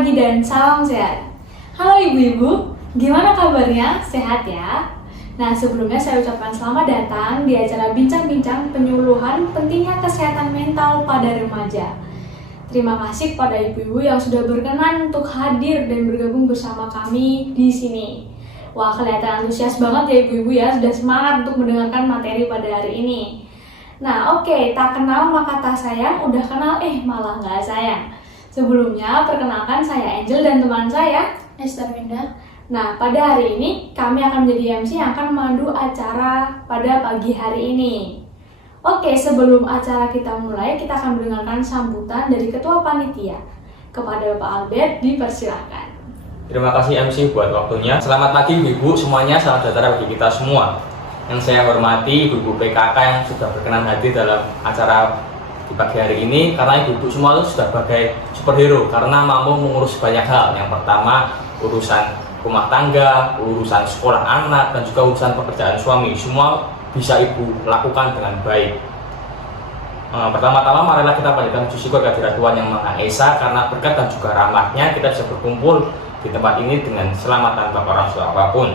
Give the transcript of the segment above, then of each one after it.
pagi dan salam sehat. Halo ibu-ibu, gimana kabarnya? Sehat ya? Nah, sebelumnya saya ucapkan selamat datang di acara bincang-bincang penyuluhan pentingnya kesehatan mental pada remaja. Terima kasih kepada ibu-ibu yang sudah berkenan untuk hadir dan bergabung bersama kami di sini. Wah, kelihatan antusias banget ya ibu-ibu ya, sudah semangat untuk mendengarkan materi pada hari ini. Nah, oke, tak kenal maka tak sayang, udah kenal malah nggak sayang. Sebelumnya, perkenalkan saya Angel dan teman saya, Esther Winda. Nah, pada hari ini kami akan menjadi MC yang akan memandu acara pada pagi hari ini. Oke, sebelum acara kita mulai, kita akan mendengarkan sambutan dari Ketua Panitia. Kepada Pak Albert, dipersilakan. Terima kasih MC buat waktunya. Selamat pagi Ibu semuanya, selamat sejahtera bagi kita semua. Yang saya hormati Ibu PKK yang sudah berkenan hadir dalam acara di pagi hari ini, karena ibu-ibu semua itu sudah sebagai superhero karena mampu mengurus banyak hal. Yang pertama, urusan rumah tangga, urusan sekolah anak, dan juga urusan pekerjaan suami. Semua bisa ibu lakukan dengan baik. Pertama-tama marilah kita panjatkan puji syukur kehadirat Tuhan Yang Maha Esa, karena berkat dan juga rahmat-Nya kita bisa berkumpul di tempat ini dengan selamat tanpa perasaan apapun.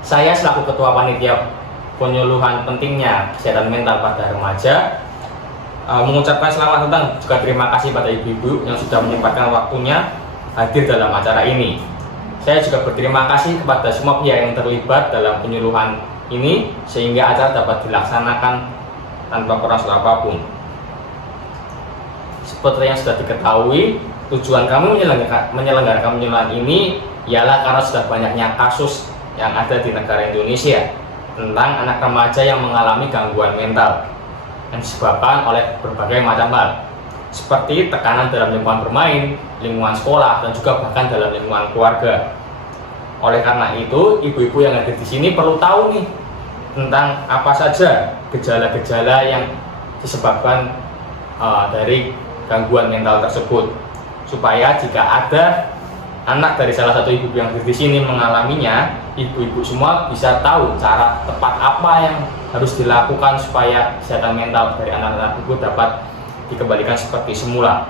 Saya selaku Ketua Panitia Penyuluhan Pentingnya Kesehatan Mental pada Remaja mengucapkan selamat datang juga terima kasih pada ibu-ibu yang sudah menyempatkan waktunya hadir dalam acara ini. Saya juga berterima kasih kepada semua pihak yang terlibat dalam penyuluhan ini sehingga acara dapat dilaksanakan tanpa kurang apapun. Seperti yang sudah diketahui, tujuan kami menyelenggarakan penyuluhan ini ialah karena sudah banyaknya kasus yang ada di negara Indonesia tentang anak remaja yang mengalami gangguan mental yang disebabkan oleh berbagai macam hal, seperti tekanan dalam lingkungan bermain, lingkungan sekolah, dan juga bahkan dalam lingkungan keluarga. Oleh karena itu, ibu-ibu yang ada di sini perlu tahu nih tentang apa saja gejala-gejala yang disebabkan dari gangguan mental tersebut, supaya jika ada anak dari salah satu ibu yang ada di sini mengalaminya, ibu-ibu semua bisa tahu cara tepat apa yang harus dilakukan supaya kesehatan mental dari anak-anak itu dapat dikembalikan seperti semula.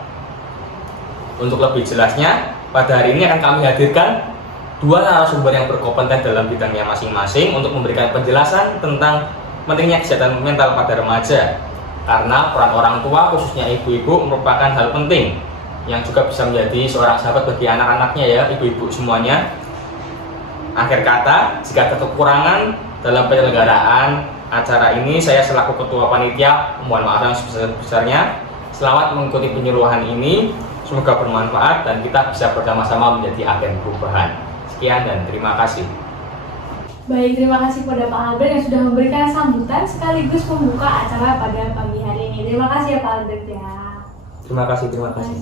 Untuk lebih jelasnya, pada hari ini akan kami hadirkan dua narasumber yang berkompeten dalam bidangnya masing-masing untuk memberikan penjelasan tentang pentingnya kesehatan mental pada remaja, karena peran orang tua khususnya ibu-ibu merupakan hal penting yang juga bisa menjadi seorang sahabat bagi anak-anaknya ya ibu-ibu semuanya. Akhir kata, jika ada kekurangan dalam penyelenggaraan acara ini, saya selaku Ketua Panitia mohon maaf yang sebesar-besarnya. Selamat mengikuti penyuluhan ini, semoga bermanfaat dan kita bisa bersama-sama menjadi agen perubahan. Sekian dan terima kasih. Baik, terima kasih kepada Pak Albert yang sudah memberikan sambutan sekaligus membuka acara pada pagi hari ini. Terima kasih ya Pak Albert ya. Terima kasih, terima kasih.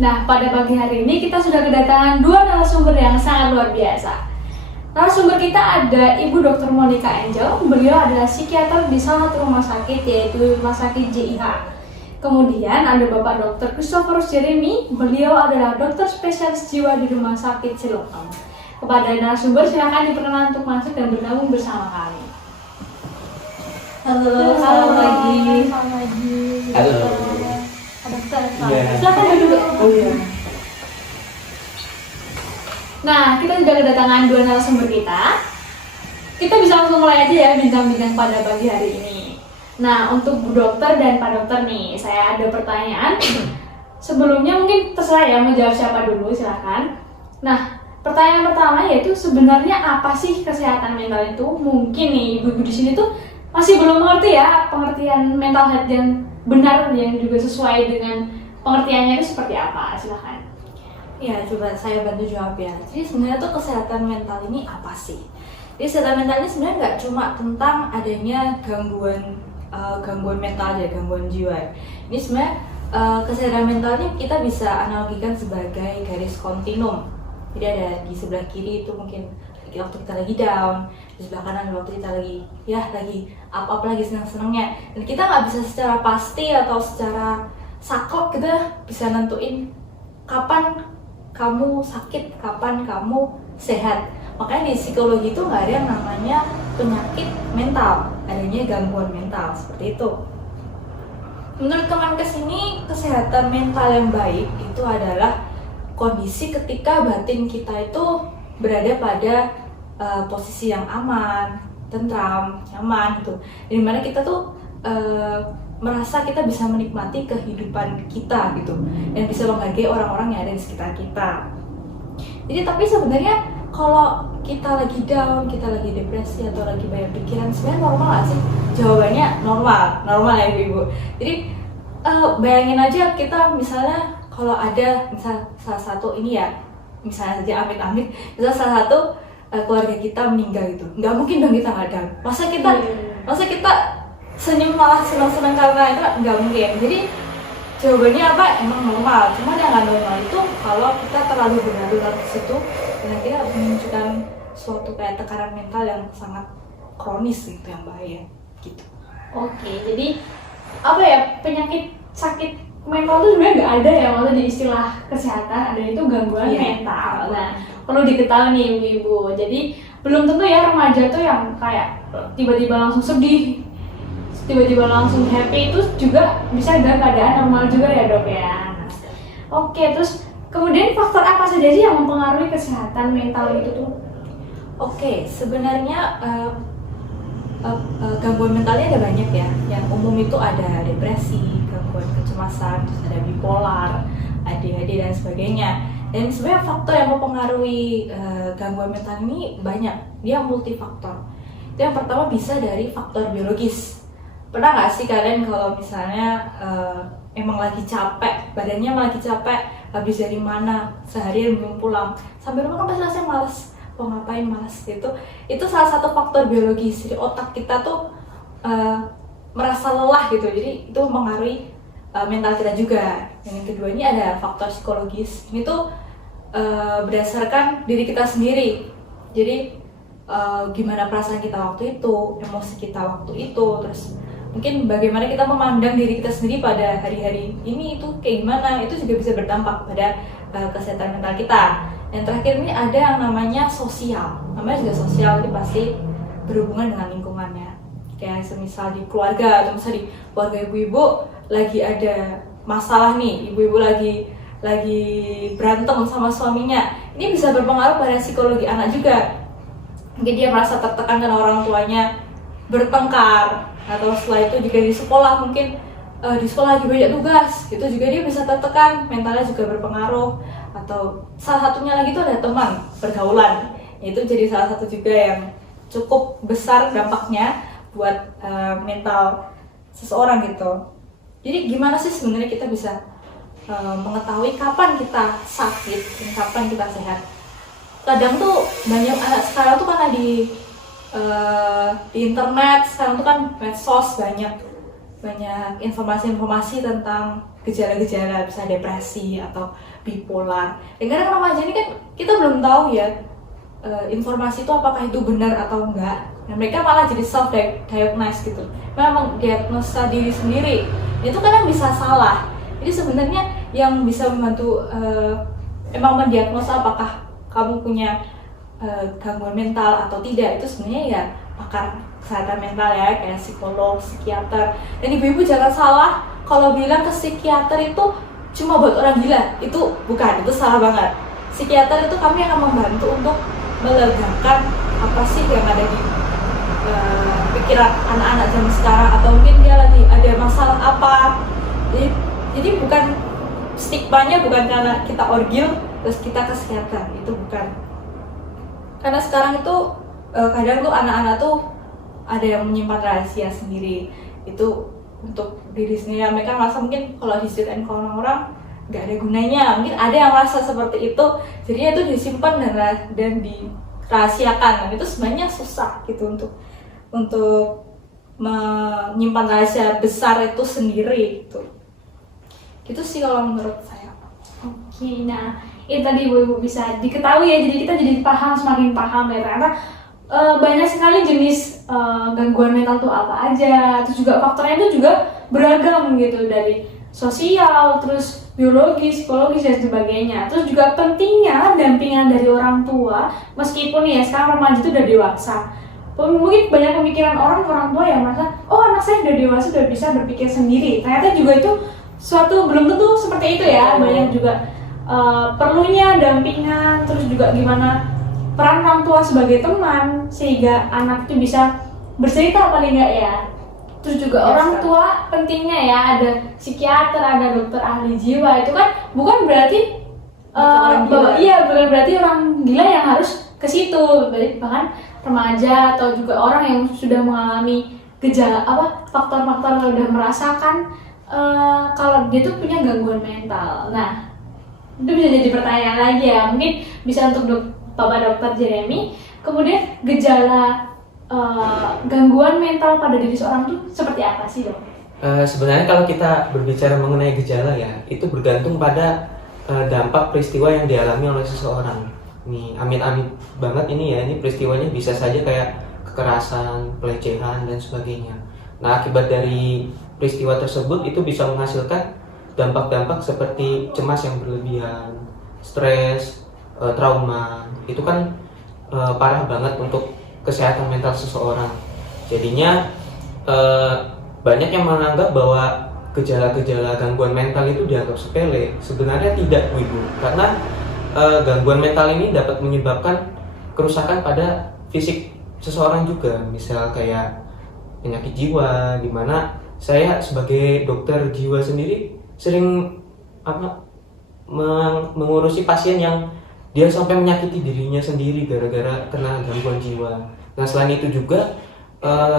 Nah, pada pagi hari ini kita sudah kedatangan dua narasumber yang sangat luar biasa. Narasumber kita ada Ibu Dr. Monica Angel. Beliau adalah psikiater di salah satu rumah sakit, yaitu Rumah Sakit JIH. Kemudian ada Bapak Dr. Christopherus Jeremy. Beliau adalah dokter spesialis jiwa di Rumah Sakit Siloam. Kepada narasumber silakan diperkenan untuk masuk dan bergabung bersama kami. Halo, selamat pagi. Selamat pagi. Halo. Dokter, Silakan duduk. Oh iya. Nah, kita sudah kedatangan dua narasumber kita. Kita bisa langsung mulai aja ya bincang-bincang pada pagi hari ini. Nah, untuk Bu Dokter dan Pak Dokter nih, saya ada pertanyaan. Sebelumnya mungkin terserah ya mau jawab siapa dulu, silakan. Nah, pertanyaan pertama yaitu sebenarnya apa sih kesehatan mental itu? Mungkin nih ibu-ibu di sini tuh masih belum mengerti ya pengertian mental health yang benar yang juga sesuai dengan pengertiannya itu seperti apa? Silakan. Ya, coba saya bantu jawab ya. Jadi sebenarnya tuh kesehatan mental ini apa sih? Jadi kesehatan mental ini sebenarnya nggak cuma tentang adanya gangguan mental aja, gangguan jiwa. Ini sebenarnya kesehatan mental ini kita bisa analogikan sebagai garis kontinum. Jadi ada di sebelah kiri itu mungkin waktu kita lagi down, di sebelah kanan waktu kita lagi up lagi senang-senangnya. Dan kita nggak bisa secara pasti atau secara saklek kita bisa nentuin kapan kamu sakit, kapan kamu sehat. Makanya di psikologi itu nggak ada yang namanya penyakit mental, adanya gangguan mental seperti itu. Menurut Kemenkes ini, kesehatan mental yang baik itu adalah kondisi ketika batin kita itu berada pada posisi yang aman, tentram, nyaman gitu. Dimana kita tuh merasa kita bisa menikmati kehidupan kita gitu, dan bisa menghargai orang-orang yang ada di sekitar kita. Jadi tapi sebenarnya kalau kita lagi down, kita lagi depresi atau lagi banyak pikiran, sebenarnya normal nggak sih? Jawabannya normal ya ibu. Jadi bayangin aja kita misalnya kalau ada misal salah satu ini ya, misalnya saja amit-amit, misal salah satu keluarga kita meninggal gitu, nggak mungkin dong kita nggak down. Masa kita senyum malah senang-senang karena itu nggak mungkin. Jadi jawabannya apa? Emang normal. Cuma yang nggak normal itu kalau kita terlalu berlarut ke situ dan akhirnya menunjukkan suatu kayak tekanan mental yang sangat kronis gitu, yang bahaya gitu. Oke, jadi apa ya, penyakit sakit mental itu sebenarnya nggak ada ya, maksudnya di istilah kesehatan ada itu gangguan mental. Nah, perlu diketahui nih ibu-ibu. Jadi belum tentu ya remaja tuh yang kayak tiba-tiba langsung sedih, tiba-tiba langsung happy, itu juga bisa dalam keadaan normal juga ya dok ya. Oke, terus kemudian faktor apa saja sih yang mempengaruhi kesehatan mental itu tuh? Oke, sebenarnya gangguan mentalnya ada banyak ya. Yang umum itu ada depresi, gangguan kecemasan, terus ada bipolar, ADHD dan sebagainya. Dan sebenarnya faktor yang mempengaruhi gangguan mental ini banyak, dia multifaktor. Itu yang pertama bisa dari faktor biologis. Pernah nggak sih kalian kalau misalnya emang lagi capek, badannya lagi capek, habis dari mana, seharian belum pulang, sampai rumah kan pasti rasanya malas, mau ngapain malas gitu. Itu salah satu faktor biologis. Jadi otak kita tuh merasa lelah gitu, jadi itu mempengaruhi mental kita juga. Dan yang kedua ini ada faktor psikologis. Ini tuh berdasarkan diri kita sendiri. Jadi gimana perasaan kita waktu itu, emosi kita waktu itu, terus mungkin bagaimana kita memandang diri kita sendiri pada hari-hari ini itu kayak gimana, itu juga bisa berdampak pada kesehatan mental kita. Yang terakhir ini ada yang namanya sosial. Namanya juga sosial, itu pasti berhubungan dengan lingkungannya. Kayak semisal di keluarga, atau misalnya di keluarga ibu-ibu lagi ada masalah nih, ibu-ibu lagi berantem sama suaminya, ini bisa berpengaruh pada psikologi anak juga. Mungkin dia merasa tertekan karena orang tuanya bertengkar, atau setelah itu juga di sekolah mungkin di sekolah lagi banyak tugas, itu juga dia bisa tertekan, mentalnya juga berpengaruh. Atau salah satunya lagi itu ada teman pergaulan, itu jadi salah satu juga yang cukup besar dampaknya buat mental seseorang gitu. Jadi gimana sih sebenarnya kita bisa mengetahui kapan kita sakit dan kapan kita sehat? Kadang tuh banyak anak sekarang tuh karena di internet sekarang tuh kan medsos banyak informasi-informasi tentang gejala-gejala bisa depresi atau bipolar. Dan kadang remaja ini kan kita belum tahu ya informasi itu apakah itu benar atau enggak. Dan mereka malah jadi self diagnose gitu. Memang diagnosa diri sendiri. Itu kadang bisa salah. Jadi sebenarnya yang bisa membantu emang mendiagnosa apakah kamu punya gangguan mental atau tidak, itu sebenarnya ya pakar kesehatan mental ya, kayak psikolog, psikiater. Dan ibu-ibu jangan salah kalau bilang ke psikiater itu cuma buat orang gila, itu bukan, itu salah banget. Psikiater itu kami akan membantu untuk melegakan apa sih yang ada di pikiran anak-anak zaman sekarang, atau mungkin dia lagi ada masalah apa. Jadi bukan stigmanya bukan karena kita orgil terus kita ke psikiater, itu bukan. Karena sekarang itu kadang tuh anak-anak tuh ada yang menyimpan rahasia sendiri, itu untuk diri sendiri. Mereka merasa mungkin kalau diceritain ke orang-orang nggak ada gunanya, mungkin ada yang merasa seperti itu, jadinya itu disimpan dan dirahasiakan. Dan itu sebenarnya susah gitu untuk menyimpan rahasia besar itu sendiri gitu. Gitu sih kalau menurut saya. Oke, nah itu tadi ibu-ibu bisa diketahui ya, jadi kita jadi semakin paham ya ternyata banyak sekali jenis gangguan mental tuh apa aja, terus juga faktornya itu juga beragam gitu, dari sosial, terus biologis, psikologis dan sebagainya. Terus juga pentingnya dampingan dari orang tua, meskipun ya sekarang remaja itu udah dewasa. Mungkin banyak pemikiran orang tua yang merasa, oh anak saya udah dewasa, udah bisa berpikir sendiri. Ternyata juga itu suatu belum tentu seperti itu ya. Banyak juga perlunya dampingan, terus juga gimana peran orang tua sebagai teman sehingga anak itu bisa bercerita paling enggak ya. Terus juga orang tua pentingnya ya, ada psikiater, ada dokter ahli jiwa. Itu kan bukan berarti bukan berarti orang gila yang harus ke situ. Bahkan remaja atau juga orang yang sudah mengalami gejala faktor-faktor udah merasakan kalau dia tuh punya gangguan mental. Nah, itu bisa jadi pertanyaan lagi ya. Mungkin bisa untuk Bapak Dokter Jeremy. Kemudian gejala gangguan mental pada diri seorang tuh seperti apa sih, Dok? Sebenarnya kalau kita berbicara mengenai gejala ya, itu bergantung pada dampak peristiwa yang dialami oleh seseorang. Nih, amit-amit banget ini ya, ini peristiwanya bisa saja kayak kekerasan, pelecehan dan sebagainya. Nah, akibat dari peristiwa tersebut itu bisa menghasilkan dampak-dampak seperti cemas yang berlebihan, stres, trauma. Itu kan parah banget untuk kesehatan mental seseorang. Jadinya banyak yang menganggap bahwa gejala-gejala gangguan mental itu dianggap sepele. Sebenarnya tidak, Bu Ibu. Karena gangguan mental ini dapat menyebabkan kerusakan pada fisik seseorang juga. Misal kayak penyakit jiwa, di mana saya sebagai dokter jiwa sendiri sering mengurusi pasien yang dia sampai menyakiti dirinya sendiri gara-gara kena gangguan jiwa. Nah, selain itu juga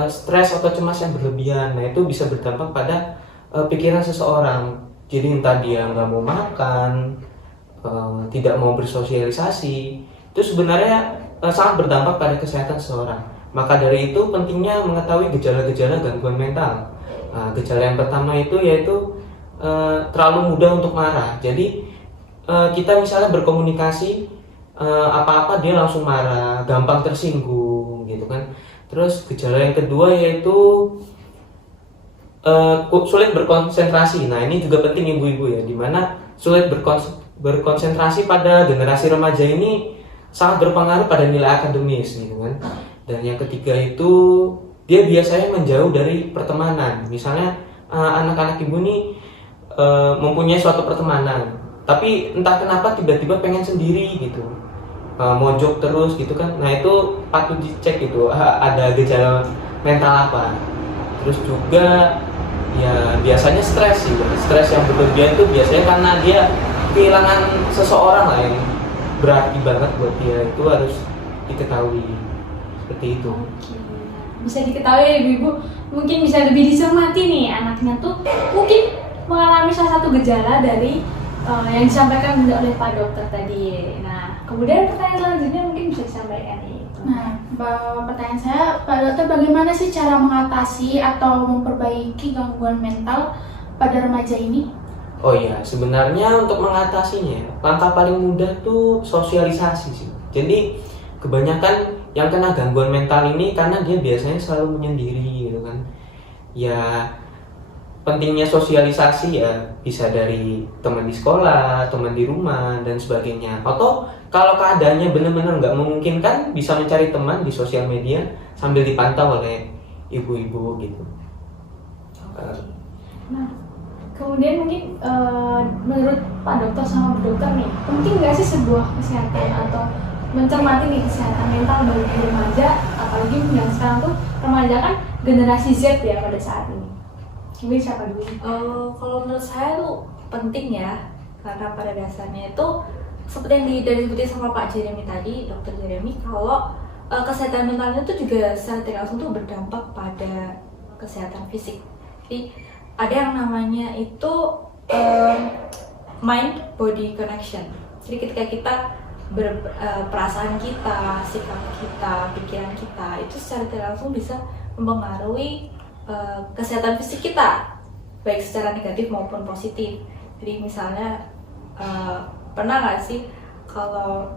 stres atau cemas yang berlebihan, nah itu bisa berdampak pada pikiran seseorang. Jadi entah dia nggak mau makan, tidak mau bersosialisasi, itu sebenarnya sangat berdampak pada kesehatan seseorang. Maka dari itu pentingnya mengetahui gejala-gejala gangguan mental. Gejala yang pertama itu yaitu terlalu mudah untuk marah. Jadi kita misalnya berkomunikasi apa-apa dia langsung marah, gampang tersinggung gitu kan. Terus gejala yang kedua yaitu sulit berkonsentrasi. Nah, ini juga penting ibu-ibu ya, dimana sulit berkonsentrasi pada generasi remaja ini sangat berpengaruh pada nilai akademis gitu kan. Dan yang ketiga itu dia biasanya menjauh dari pertemanan. Misalnya anak-anak ibu nih mempunyai suatu pertemanan, tapi entah kenapa tiba-tiba pengen sendiri gitu, mojok terus gitu kan. Nah, itu patut dicek gitu, ada gejala mental apa. Terus juga ya biasanya stres sih, stres yang berlebihan itu biasanya karena dia kehilangan seseorang lah yang berarti banget buat dia, itu harus diketahui seperti itu. Oke. Bisa diketahui ya ibu-ibu, mungkin bisa lebih dicermati nih anaknya tuh mungkin mengalami salah satu gejala dari yang disampaikan oleh Pak Dokter tadi. Nah, kemudian pertanyaan selanjutnya mungkin bisa disampaikan nih. Nah, pertanyaan saya, Pak Dokter, bagaimana sih cara mengatasi atau memperbaiki gangguan mental pada remaja ini? Oh iya, sebenarnya untuk mengatasinya, langkah paling mudah tuh sosialisasi sih. Jadi kebanyakan yang kena gangguan mental ini karena dia biasanya selalu menyendiri gitu kan. Ya, pentingnya sosialisasi ya bisa dari teman di sekolah, teman di rumah dan sebagainya. Atau kalau keadaannya benar-benar nggak memungkinkan, bisa mencari teman di sosial media sambil dipantau oleh ibu-ibu gitu. Nah, kemudian mungkin menurut Pak Dokter sama Bu Dokter nih, penting nggak sih sebuah kesehatan atau mencermati nih kesehatan mental bagi remaja, apalagi yang sekarang tuh remaja kan generasi Z ya pada saat ini. Ini siapa dulu? Kalau menurut saya tuh penting ya, karena pada dasarnya itu seperti yang disebutin sama Pak Jeremy tadi, Dokter Jeremy, kalau kesehatan mentalnya itu juga secara tidak langsung tuh berdampak pada kesehatan fisik. Jadi ada yang namanya itu mind body connection. Jadi ketika kita perasaan kita, sikap kita, pikiran kita itu secara tidak langsung bisa mempengaruhi kesehatan fisik kita, baik secara negatif maupun positif. Jadi misalnya pernah nggak sih kalau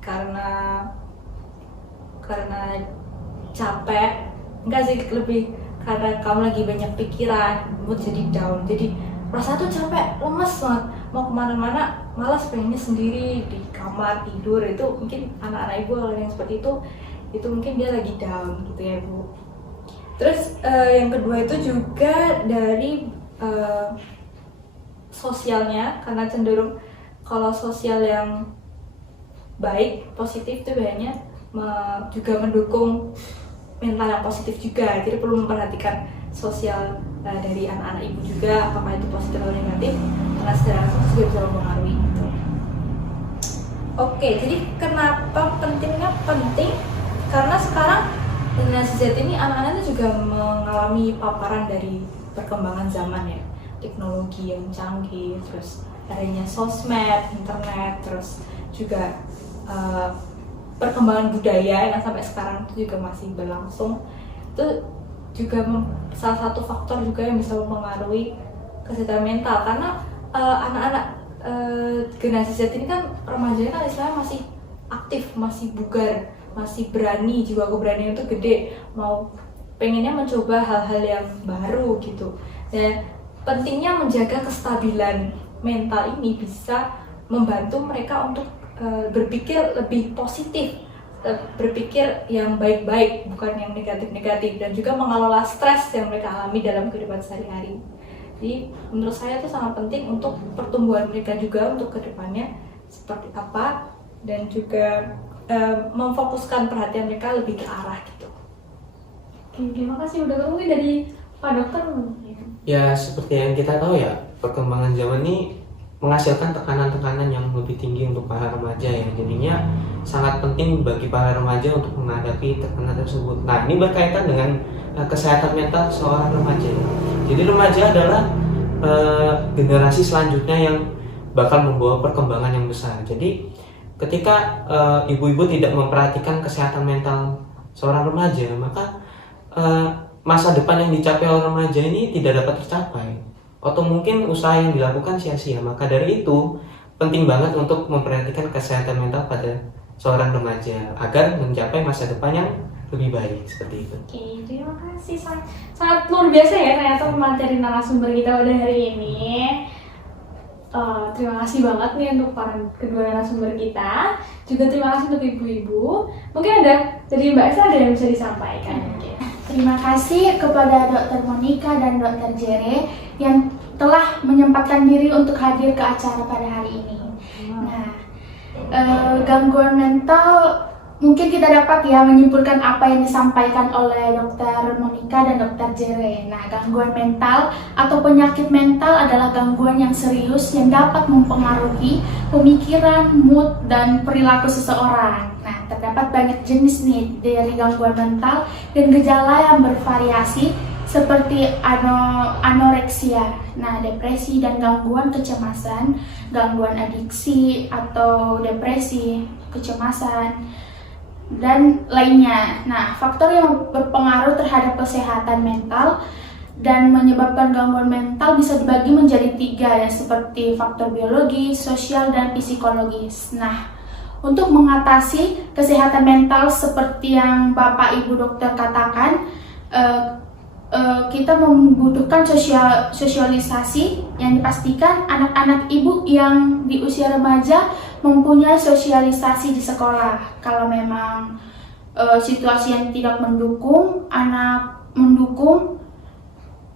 karena capek, enggak sih, lebih karena kamu lagi banyak pikiran, mood jadi down, jadi rasa tuh capek, lemes banget, mau kemana-mana malas, pengennya sendiri di kamar tidur. Itu mungkin anak-anak ibu yang seperti itu mungkin dia lagi down gitu ya Bu. Terus yang kedua itu juga dari sosialnya, karena cenderung kalau sosial yang baik, positif itu biasanya juga mendukung mental yang positif juga. Jadi perlu memperhatikan sosial dari anak-anak ibu juga, apakah itu positif atau negatif, karena secara sosial juga bisa mempengaruhi gitu. Oke, jadi kenapa pentingnya? Penting karena sekarang generasi Z ini anak-anak itu juga mengalami paparan dari perkembangan zaman ya, teknologi yang canggih, terus adanya sosmed, internet, terus juga perkembangan budaya yang sampai sekarang itu juga masih berlangsung. Itu juga salah satu faktor juga yang bisa mempengaruhi kesehatan mental, karena anak-anak generasi Z ini kan remajanya kan istilahnya masih aktif, masih bugar, masih berani, jiwa keberanian itu gede, mau pengennya mencoba hal-hal yang baru gitu. Dan pentingnya menjaga kestabilan mental ini bisa membantu mereka untuk berpikir lebih positif, berpikir yang baik-baik, bukan yang negatif-negatif, dan juga mengelola stres yang mereka alami dalam kehidupan sehari-hari. Jadi menurut saya itu sangat penting untuk pertumbuhan mereka juga untuk kedepannya seperti apa, dan juga memfokuskan perhatian mereka lebih ke arah gitu. Oke, terima kasih. Udah mungkin dari Pak Dokter mungkin. Ya seperti yang kita tahu ya, perkembangan zaman ini menghasilkan tekanan-tekanan yang lebih tinggi untuk para remaja ya. Jadinya sangat penting bagi para remaja untuk menghadapi tekanan tersebut. Nah, ini berkaitan dengan kesehatan mental seorang remaja. Jadi remaja adalah generasi selanjutnya yang bakal membawa perkembangan yang besar. Jadi ketika ibu-ibu tidak memperhatikan kesehatan mental seorang remaja, maka masa depan yang dicapai oleh remaja ini tidak dapat tercapai, atau mungkin usaha yang dilakukan sia-sia. Maka dari itu penting banget untuk memperhatikan kesehatan mental pada seorang remaja agar mencapai masa depan yang lebih baik, seperti itu. Oke, terima kasih. Sangat luar biasa ya ternyata materi narasumber kita pada hari ini. Terima kasih banget nih untuk para kedua narasumber kita. Juga terima kasih untuk ibu-ibu. Mungkin ada dari Mbak Esa ada yang bisa disampaikan mungkin. Terima kasih kepada Dr. Monica dan Dr. Jere yang telah menyempatkan diri untuk hadir ke acara pada hari ini. Nah, gangguan mental mungkin kita dapat ya menyimpulkan apa yang disampaikan oleh Dr. Monica dan Dr. Jere. Nah, gangguan mental atau penyakit mental adalah gangguan yang serius yang dapat mempengaruhi pemikiran, mood, dan perilaku seseorang. Nah, terdapat banyak jenis nih dari gangguan mental dan gejala yang bervariasi seperti anoreksia, nah depresi dan gangguan kecemasan, gangguan adiksi atau depresi, kecemasan, dan lainnya. Nah, faktor yang berpengaruh terhadap kesehatan mental dan menyebabkan gangguan mental bisa dibagi menjadi 3 ya, seperti faktor biologi, sosial, dan psikologis. Nah, untuk mengatasi kesehatan mental seperti yang Bapak Ibu Dokter katakan, kita membutuhkan sosialisasi yang dipastikan anak-anak ibu yang di usia remaja mempunyai sosialisasi di sekolah. Kalau memang situasi yang tidak mendukung,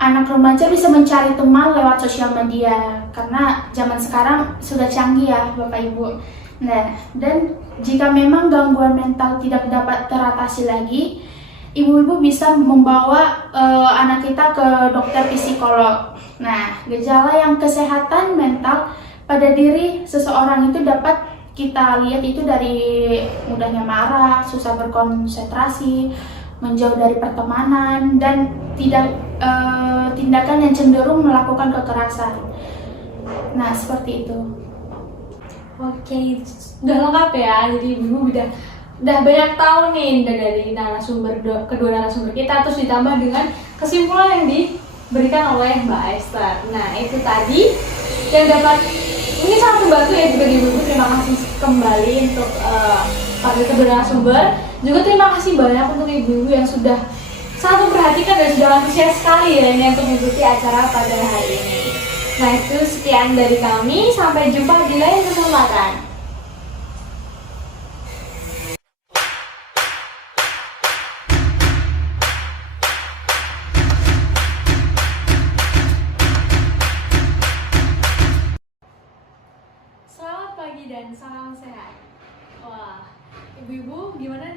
anak remaja bisa mencari teman lewat sosial media, karena zaman sekarang sudah canggih ya Bapak Ibu. Nah, dan jika memang gangguan mental tidak dapat teratasi lagi, ibu-ibu bisa membawa anak kita ke dokter psikolog. Nah, gejala yang kesehatan mental pada diri seseorang itu dapat kita lihat itu dari mudahnya marah, susah berkonsentrasi, menjauh dari pertemanan, dan tindakan yang cenderung melakukan kekerasan. Nah, seperti itu. Oke, udah lengkap ya. Jadi ibu udah banyak tahu nih dari kedua narasumber kita, terus ditambah dengan kesimpulan yang diberikan oleh Mbak Esther. Nah, itu tadi yang dapat ini sangat membantu ya juga ibu. Terima kasih kembali untuk para kedua narasumber. Juga terima kasih banyak untuk ibu-ibu yang sudah sangat memperhatikan dan sudah antusias sekali ya ini untuk mengikuti acara pada hari ini. Nah, itu sekian dari kami. Sampai jumpa di lain kesempatan. dan salam sehat. Wah, ibu-ibu gimana?